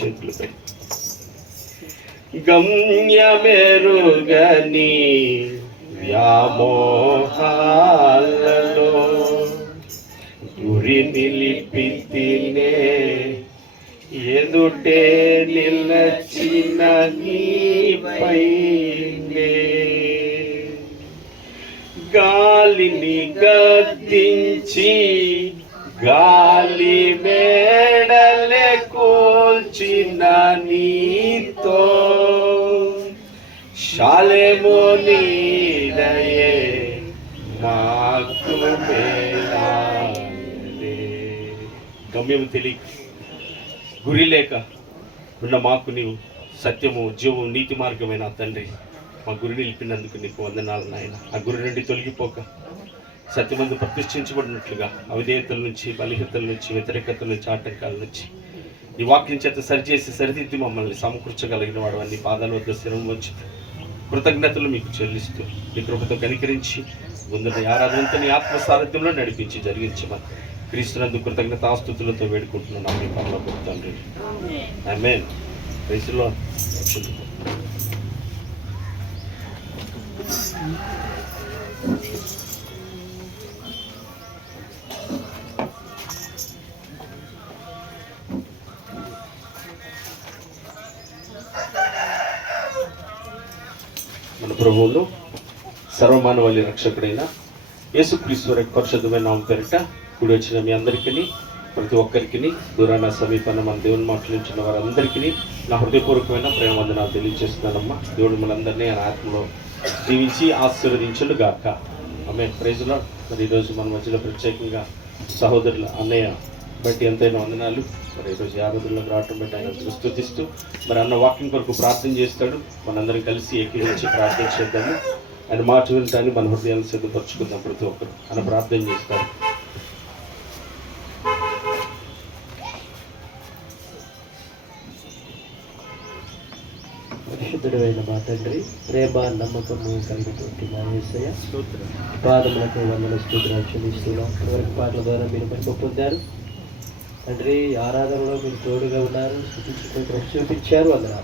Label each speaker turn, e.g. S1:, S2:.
S1: రెండు గమ్యమెరుగని వ్యామోహాలలో గురి నిలిపి తినే ఎదుటే నిలచిన గాలిని గద్దించి గాలి మే కూల్చిన నీతో. శాలెము నీడయే మాకు గమ్యం తెలియక గురి లేక ఉన్న మాకు నీవు సత్యము జీవము నీతి మార్గమైన తండ్రి. మా గురి నిలిపినందుకు నీకు వందనాలు నాయన. ఆ గురి నుండి తొలగిపోక సత్యమందు ప్రతిష్ఠించబడినట్లుగా అవిధేయతల నుంచి బలిహీతల నుంచి వ్యతిరేకతల నుంచి ఆటంకాల నుంచి ఈ వాక్యం చేత సరిచేసి సరిదిద్ది మమ్మల్ని సమకూర్చగలిగిన వాడు అన్ని పాదాల వద్ద శిరం వచ్చి కృతజ్ఞతలు మీకు చెల్లిస్తూ మీ కృపతో కనికరించి ముందుని ఆరాధనంతా నీ ఆత్మ సారథ్యంలో నడిపించి జరిగించమని క్రీస్తునందు కృతజ్ఞత ఆస్తుతులతో వేడుకుంటున్నాను. మీ పనుల తండ్రి. రైతులో మన ప్రభువును సర్వమానవాళి రక్షకుడైన యేసుక్రీస్తు యొక్క పరిశుద్ధమైన నామం పేరిట కూడి వచ్చిన మీ అందరికీ ప్రతి ఒక్కరికి దూరాన సమీపాన మన దేవుని మాట్లాడించిన వారందరికీ నా హృదయపూర్వకమైన ప్రేమ వందనాలు తెలియజేస్తున్నానమ్మా. దేవుడు మనందరినీ ఆయన ఆత్మలో జీవించి ఆశీర్వదించును గాక ఆమె ప్రైజ్లో మరి ఈరోజు మన మధ్యలో ప్రత్యేకంగా సహోదరుల అన్నయ్య బట్టి ఎంతైనా వందనాలు. మరి ఈరోజు ఆరాధనలోకి రావటం బట్టి ఆయన స్తుతిస్తూ మరి అన్న వాక్యం కొరకు ప్రార్థన చేస్తాడు. మనందరం కలిసి ఏకీరించి ప్రార్థన చేద్దాము. ఆయన మాట వినటాన్ని మన హృదయాన్ని సిద్ధపరచుకుందాం ప్రతి ఒక్కరు. ఆయన ప్రార్థన చేస్తారు.
S2: పరిశుద్ధుడైన మా తండ్రి ప్రేమ నమ్మకము కలిగినటువంటి మా యేసయ్య. పాదములకు వందల స్తోత్రాలు చెల్లిస్తున్నాం. ఇప్పటివరకు పాటల ద్వారా మీరు మహిమ పొందారు. తండ్రి ఆరాధనలో మీరు తోడుగా ఉన్నారు. స్తుతించుకుంటూ చూపించారు. అందరూ